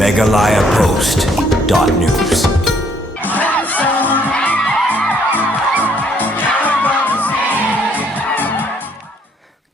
megalayapost.news.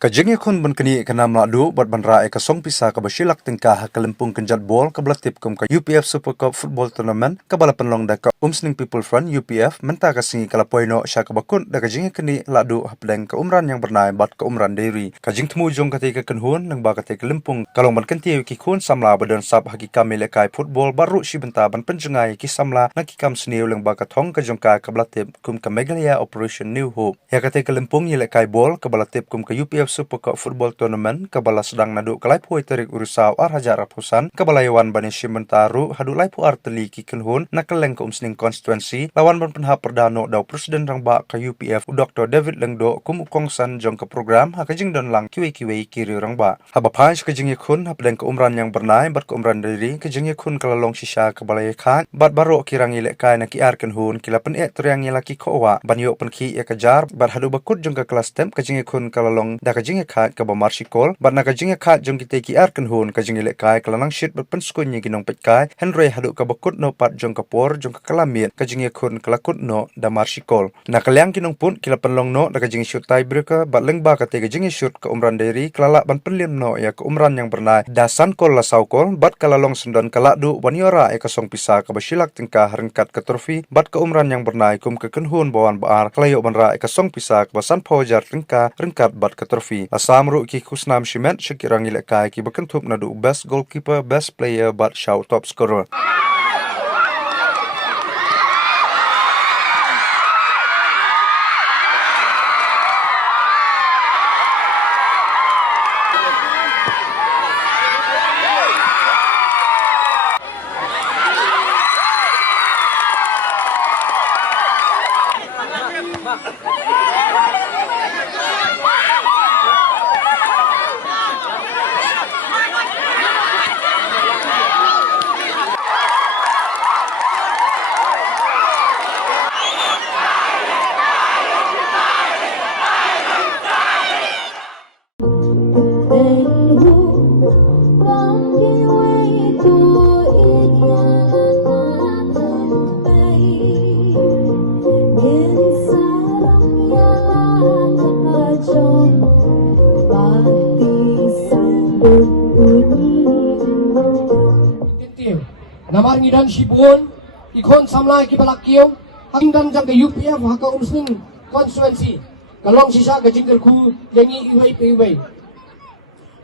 Kajengnya kun benkeni kenam ladu buat bandra eka song pisa ke basilak tingkah ke lempung kenjat bol ke belatip kum ke UPF Super Cup Football Tournament ke bala penlong da ke Umsning People Front UPF menta ke singi kala poino sya ke bakun da kajengnya keni ladu hapdeng ke umran yang bernai bat ke umran diri kajeng temu jong ketika kenhun nang ba ketika lempung kalong ban kenti ki kun samla badan sab haki kamil ekai football baru si benta ban penjengai ki samla nak kam sniu leng ba ka thong ke jongka ke belatip kum ke Megalaya Operation New Hope ya ketika lempung yelekai bol ke belatip kum ke UPF Super Cup Football Tournament kabala sedang nadu kalai puai terik urusau ar hajar rapusan kabala yawan bani simentaru hadu lai pu arteli ki kenhun nakeleng ke Umsning constituency lawan ban penha perdano dau presiden rangba ke UPF Dr. David Lengdo kum ukongsan jong ke program hakajing don lang kiwe kiri rangba haba pai kajing yakun hapdeng ke umran yang bernai bat ke umran diri kajing yakun kalalong sisa kabala yakan bat baro kirang ilek kai na ki ar kenhun kilapen triang laki kowa ban yo pen ki kajar bat hadu bakut jong ke kelas tem kajing yakun kalalong kajing khat ka ba marsikol bat na kajing khat jong kite ki ar kan hun kajing le kai kalanang shit bat penskun ni ginong pet kai henry hadu ka bakut no pat jong ka por jong ka kalamit kajing khun kalakut no da marsikol na kalyang kinong pun kila penlong no da kajing shoot tie breaker bat leng ba ka te kajing shoot ka umran deri kalala ban penlim no ya ka umran yang bernai dasan kol la saukol bat kalalong sendon kaladu waniora e ka song pisa ka basilak tingkah rengkat ka trofi bat ka umran yang bernai kum ka kenhun bawan baar kalayo banra e ka song pisa ka basan pojar tingkah rengkat bat ka trofi Samru ki kusnam shimet shikirang ilekai ki bakentup nadu best goalkeeper, best player but shout top scorer. Namar ngidan Shibun, ikon samlai ki balakyo, haking dan jang ke UPF haka Umsning constituency, kalong sisa ke jinggerku yangi iway.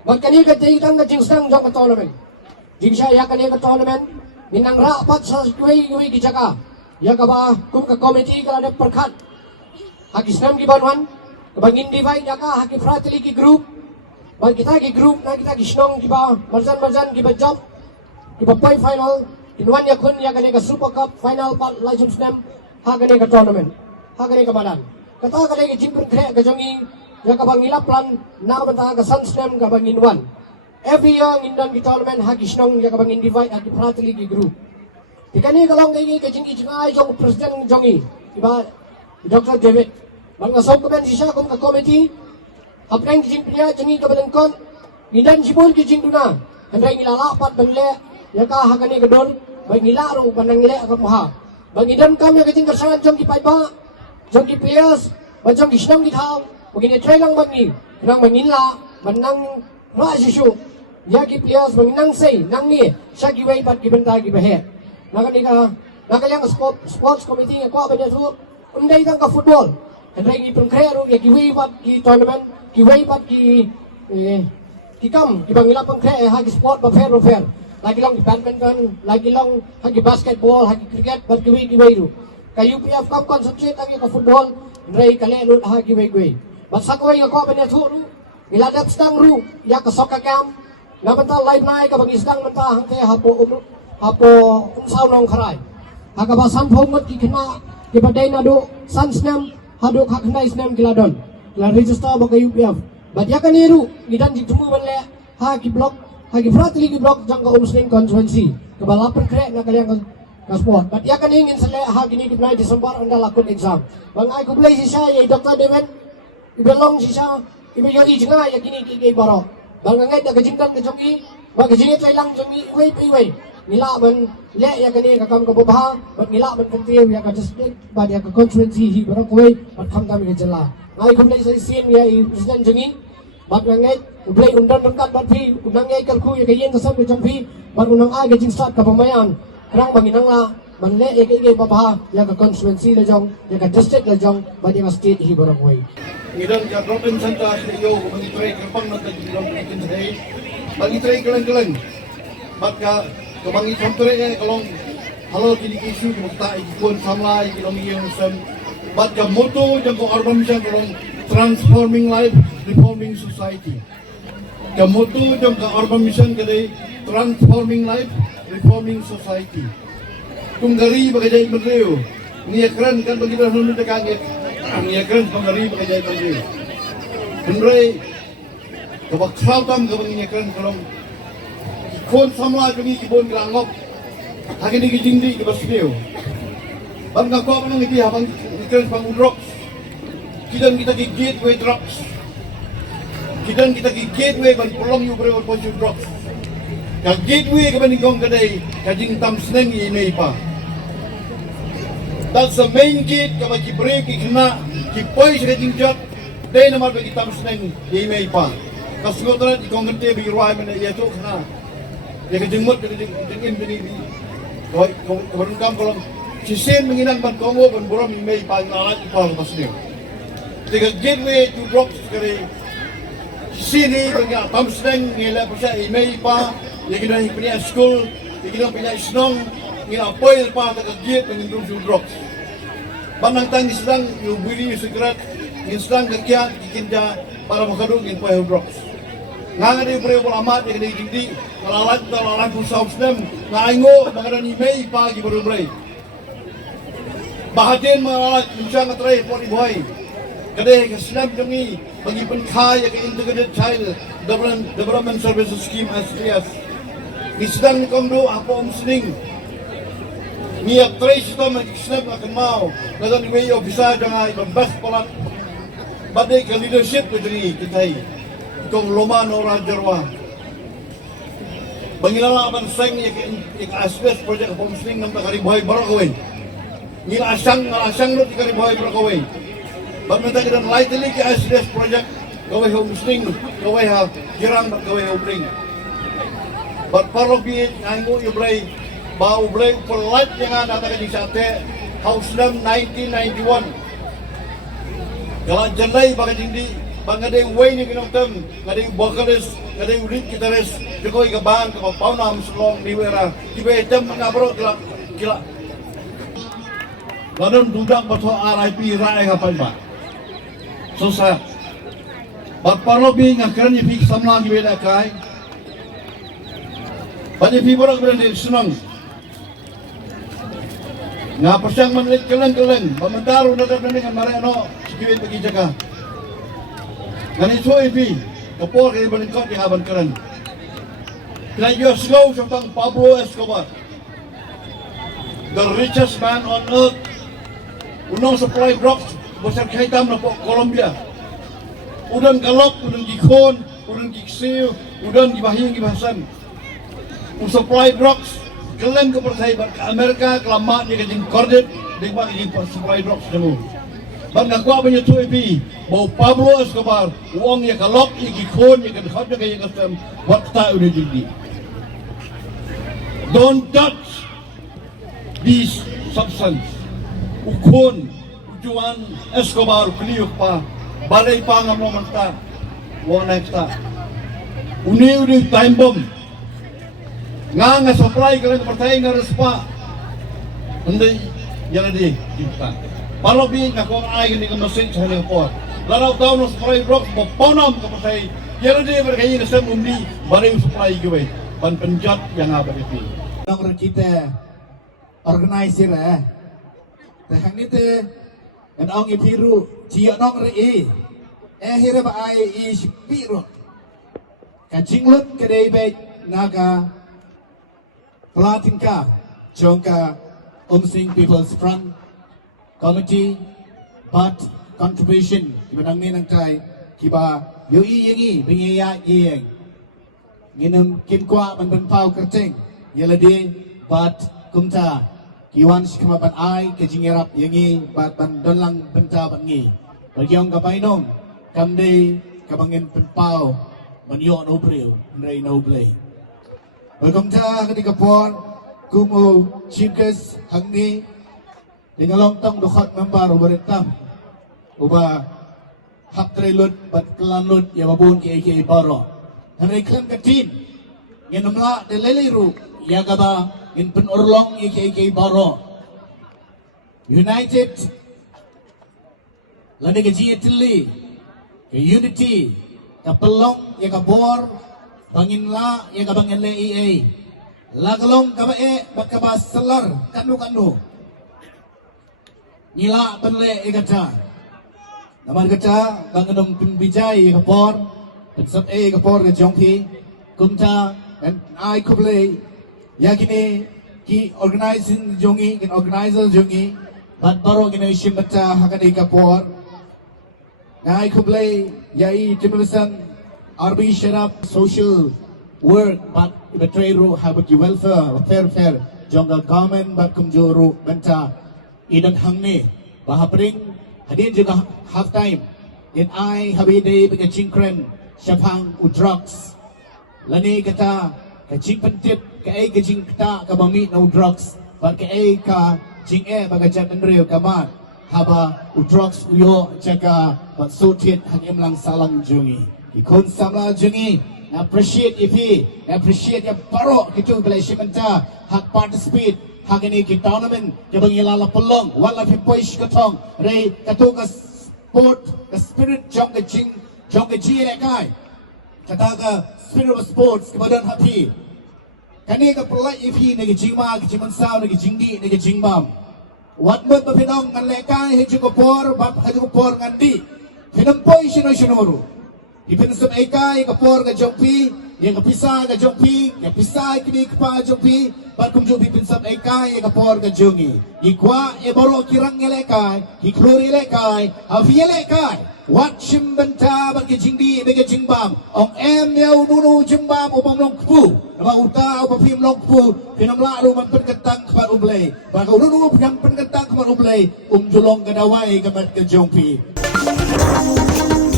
Magkani ka tayitang ka jingsang jang ka tournament. Jingsya ya kani ka tournament, minang rapat sa iway ki jaka. Ya ka ba kum ka committee ka na perkat. Hakisnam ki banwan, kabangin divide ya ka haki frateli ki group. Bag kita ki group na kita ki snong ki ba marjan ki ba job. Ipapai final inwan ya kun ya kani ka Super Cup final part license name ha kani ka tournament ha kani ka badan kata kani ka jimpur kre ka jongi ya ka bangila plan na banta ka sun name ka bangin one every year indan ki tournament ha ki snong ya ka bangin divide ha ki pratli ki group dikani ka long kani ka jingi jingai jong president jongi iba Dr. David bang asok ka ben sisa kum ka committee apeng ki jimpria jingi ka badan kon indan jibul ki jinduna andai ngilala pat benle ya ka hakani gedon baik ngilaru pandang ngile ka muha bangidan kami kajing kersangan jom ki paiba jom ki players macam ki snam ki thau begini try lang bangi nang manginla manang ra sisu ya ki players manginang sei nang ni sa ki wai pat ki benta ki behe nakaliang sports committee ko ba su undai tang ka football andai ki pengkreru ya ki wai pat ki tournament ki wai pat ki kam ki bangila pengkre ha ki sport ba fair lagi long di badminton, lagi long hagi basketball, hagi cricket, berkiwi ru. Kayu UPF kam concentrate lagi ke football, nrai kale ru hagi wei. Basa ko yang ko benda ru, iladap stang ru, ya ke soccer camp, na benta live nai ka bagi stang benta hangte hapo saw nong kharai. Haka basan phomot ki khna ki badai na do sansnam hadu khakhnai snam kiladon. La register ba ka UPF. Badya kaniru, gidan jitumu banle ha ki block hagi frateli ki blok jangka Umsning constituency kebalapan kre na kalian ka sport but ya kan ingin sele hagi ni di Desember anda lakon exam bang ai ko play sisa ya Dr. David ibelong sisa ibeyori jinga ya kini ki baro bang ngai da gajingkan ke jogi ba gajinge trai lang jogi wei ngila man le ya kani ka kam ka bobha bat ngila man kan tiu ya ka district ba ya ka constituency hi barang koi bat kham kami ka jala ngai khum lai sai sin ya i president jengi bat ngai ublai undan rangkat bat phi unang ngai kal khu ya ka yen ka sam ka jam phi bat unang a ga jing start ka pamayan rang banginang la man le ya ka bobha ya ka constituency la jong ya ka district la jong ba ya state hi barang koi Idan ka Robin Santa yo mangitray kapang na tagilong ikin say mangitray kelang maka kamangi kamtre kalong halo kini isu musta ikon samlai kilong yang sem bat ka moto jang ko urban mission kalong transforming life reforming society ka moto jang ka urban mission kadai transforming life reforming society tunggari bagay menreo ni ekran kan bagi dah nunu dekangit ni ekran tunggari bagay menreo menreo kabak krautam kabang ni ekran kalong kon samla kami kibon gelangop hari ni kijindi ke basdeo bang ngako apa nang iki habang ikran bang udrok kidan kita ki gateway drugs kidan kita ki gateway ban pulong yu brewol po drugs ka gateway ka banigong kadai kajing tam sneng ini pa that's the main gate ka bagi break ikna ki pois kajing jot dai namar bagi tam sneng ini pa kasgotra di kongente bi ruai men ya to khna ya kejengmut kejengin begini kabarun kam kalau sisin menginang ban kongo ban buram mei pa nalat ipal pasne tiga gateway to drugs kare sini bagi tamseng ngela pasal mei pa ya kena punya school ya kena punya snong ngila poil pa tiga gate menginang to drugs banang tang sedang yu biri segera sedang kerja kikinja para makadung in poil drugs ngang ada beri ulamat yang di jindi ngalalat pusau sedem ngaingo mengenai email pagi baru beri bahagian ngalalat bincang ngetrai poni boy kadeh kesedem demi bagi penkai ke integrated child development services scheme SDS ni sedang kongdo apa omsning ni trai sistem kesedem akan mau dengan way officer jangan berbas pola badai ke leadership ke jadi kita kong loman orang Jerwa. Bangilala man seng ik asbes project homesling nam takari boy barakaway. Ngil asang no tikari boy barakaway. Bamenta kidan lightly ke asbes project gaway homesling gaway ha girang gaway homesling. But parlo bi ango ublay ba ublay pelat yang ada di sate house nam 1991. Kalau jelai bagai jindi bangadai way ni kinong ngadai vocalist ngadai lead guitarist joko iga band ka pauna muslong ni wera kibe jam ngabro kila lanon dudak bato RIP rae ka pa so sa bat parlo bi ngakran ni fix samla gi beda kai bani fi borok berani senang nga pasyang manlit keleng pamentaru na dengan mareno sikiwit bagi jaga Ganito ipi, kapor kay balingkot yung haban karan. Kaya years ago, siyang Pablo Escobar, the richest man on earth, unang supply drugs, basar kahitam na po Colombia. Udang galok, udang gikon, udang giksiw, udang gibahing gibahasan. Supply drugs, kailan ka percaya ka Amerika, kelamat ni kajing kordit, di ba kajing supply drugs na mo. Bang nagwa ba niyo tuipi, mau Pablo Escobar, uang ya kalok, ikikon, ya kadhot na kaya kasam, wat tayo na jindi. Don't touch these substance. Ukon, Juan Escobar, peliyok pa, balay pa nga mo manta, uang na eksta. Uni time bomb. Nga supply ka lang pertay nga respa. Hindi, yan na di, kita. Palobi nga kung ay hindi ka masing sa halang po. Laraw daw ng supply rock, mapunam ka pa sa'y. Yan na berkaya na sa mundi, bari yung supply gawin. Panpanjat yang apa itu. Nong kita organizer Tahang ni te, ang ipiru, jiya nong re hira ba ay ispiru. Kajinglut kadai baik naga pelatin ka, jongka Umsing People's Front Committee, but contribution ibanang ni nang try kiba yui yangi bingiya iyeng nginam kimkwa man banpaw kerteng Yeladi bat kumta kiwan sikamapan ay kajingerap yangi bat bandalang benta bangi. Bagyong kapainom kamde kabangin penpau menyo no bril ndai no blay. Kumta ketika pon kumu chikes hangni dengan lontong dokhat member pemerintah uba hak trelut bat kelanlut ya babun ki baro. Hari klan ketin yang namla de leliru ya gaba in penurlong ki baro. United lani gaji itli ke unity ka pelong ya kabor bangin la ya kabangin le EA lagalong kabae bakaba selar kanu nila penle ikata naman kata bangunong pimbijay kapor pensap kapor ke jongki kumta and I kuble yakini ki organizing jongi kin organizer jongi bat baro kini shimbata hakani kapor I kuble yai timulisan RB Sharap social work but betrayro habaki welfare fair jongga government bat kumjuru benta idan hangni bahapring hadin juga half time in I habide bega jingkren syapang drugs lani kata ka jing pentit ka ai ka jing kata ka bami no drugs but ka ai ka jing baga jatan reu ka mat haba drugs uyo jaga bat sutit hangim lang salang jungi ikon samla jungi appreciate ipi appreciate ya baro kitu belai shimenta hak participate hagani ki tournament jabang ilala pelong wala pipoish katong rei katu ka sport ka spirit jong ka ji lekai kata ka spirit of sports kemudian happy kani ka pelai ipi negi jingma ki jiman saw negi jingdi negi jingbam wat mut ba pinong ngan lekai he juko por bab ha juko por ngandi pinampoi shino ipinasam ekai ka por ka jongpi yang kapisa ka jongpi yang pisai kini kapa jongpi bakum jongpi pinsam ekai ka por ka jongi ikwa e boro kirang lekai iklori lekai avie lekai wat shimbenta bagi jingdi bagi jingbam ong em yau nunu jingbam ubang long kpu nama uta ubang pim long kpu pinam lalu memperketang kepat ublay baga nunu yang perketang kepat ublay julong kadawai kepat ke jongpi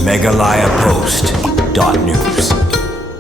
MegaLayaPost.news